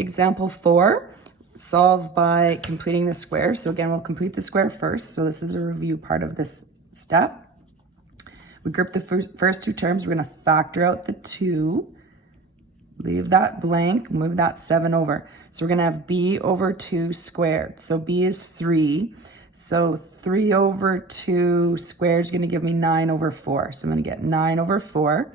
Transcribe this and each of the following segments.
Example 4, solve by completing the square. So again, we'll complete the square first. So this is a review part of this step. We group the first two terms. We're going to factor out the 2. Leave that blank, move that 7 over. So we're going to have b over 2 squared. So b is 3. So 3 over 2 squared is going to give me 9 over 4. So I'm going to get 9 over 4,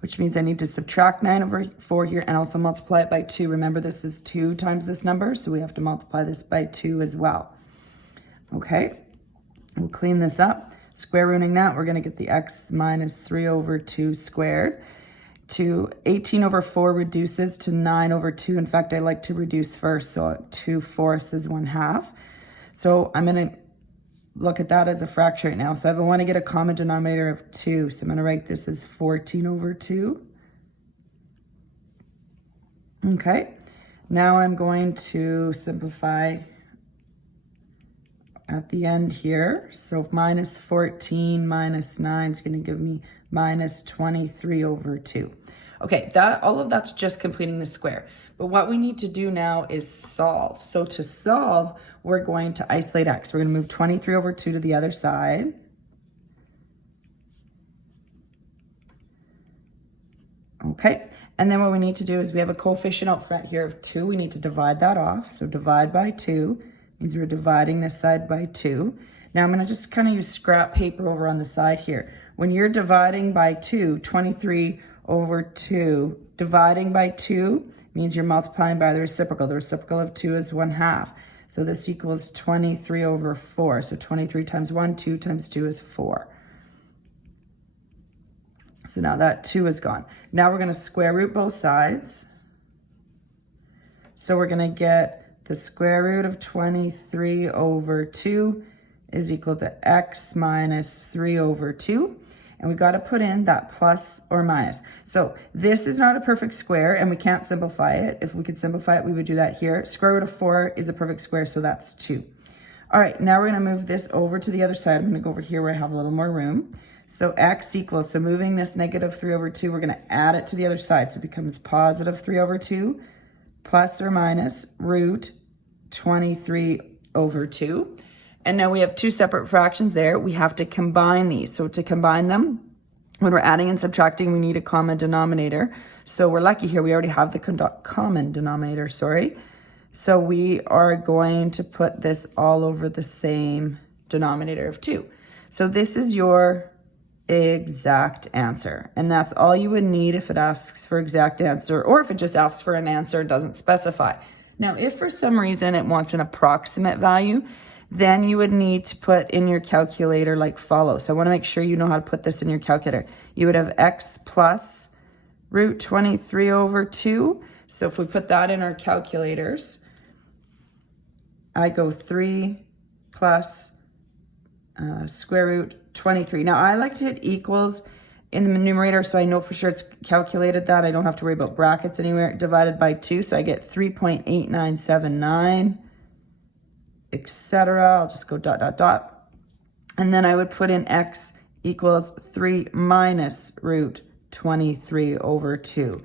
which means I need to subtract 9 over 4 here and also multiply it by 2. Remember, this is 2 times this number, so we have to multiply this by 2 as well. Okay, we'll clean this up. Square rooting that, we're going to get the x minus 3 over 2 squared. To 18 over 4 reduces to 9 over 2. In fact, I like to reduce first, so 2/4 is 1/2. So I'm going to look at that as a fraction right now. So I want to get a common denominator of 2. So I'm going to write this as 14 over 2. Okay, now I'm going to simplify at the end here. So minus 14 minus 9 is going to give me minus 23 over 2. Okay, all of that's just completing the square. But what we need to do now is solve. So to solve, we're going to isolate x. We're going to move 23 over 2 to the other side. Okay, and then what we need to do is we have a coefficient out front here of 2. We need to divide that off. So divide by 2 means we're dividing this side by 2. Now I'm going to just kind of use scrap paper over on the side here. When you're dividing by 2, 23 over 2, dividing by 2 means you're multiplying by the reciprocal. The reciprocal of 2 is 1/2. So this equals 23 over 4. So 23 times 1, 2 times 2 is 4. So now that 2 is gone. Now we're going to square root both sides. So we're going to get the square root of 23 over 2 is equal to x minus 3 over 2. And we got to put in that plus or minus. So this is not a perfect square and we can't simplify it. If we could simplify it, we would do that here. Square root of 4 is a perfect square, so that's 2. All right, now we're going to move this over to the other side. I'm going to go over here where I have a little more room. So x equals, so moving this negative 3 over 2, we're going to add it to the other side. So it becomes positive 3 over 2 plus or minus root 23 over 2. And now we have two separate fractions there. We have to combine these. So to combine them, when we're adding and subtracting, we need a common denominator. So we're lucky here. We already have the common denominator, sorry. So we are going to put this all over the same denominator of 2. So this is your exact answer. And that's all you would need if it asks for exact answer, or if it just asks for an answer and doesn't specify. Now, if for some reason it wants an approximate value, then you would need to put in your calculator like follows. So I want to make sure you know how to put this in your calculator. You would have x plus root 23 over 2. So if we put that in our calculators, I go 3 plus square root 23. Now I like to hit equals in the numerator so I know for sure it's calculated that. I don't have to worry about brackets anywhere. Divided by 2, so I get 3.8979. etc. I'll just go ... And then I would put in x equals 3 minus root 23 over 2.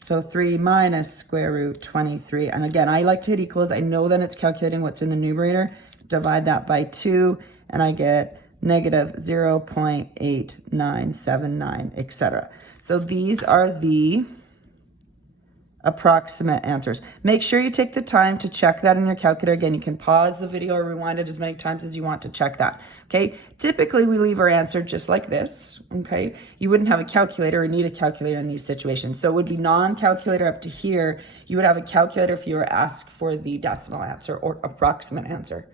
So 3 minus square root 23. And again, I like to hit equals. I know that it's calculating what's in the numerator. Divide that by 2, and I get negative 0.8979, etc. So these are the approximate answers. Make sure you take the time to check that in your calculator. Again, you can pause the video or rewind it as many times as you want to check that. Okay, typically we leave our answer just like this. Okay, you wouldn't have a calculator or need a calculator in these situations. So it would be non-calculator up to here. You would have a calculator if you were asked for the decimal answer or approximate answer.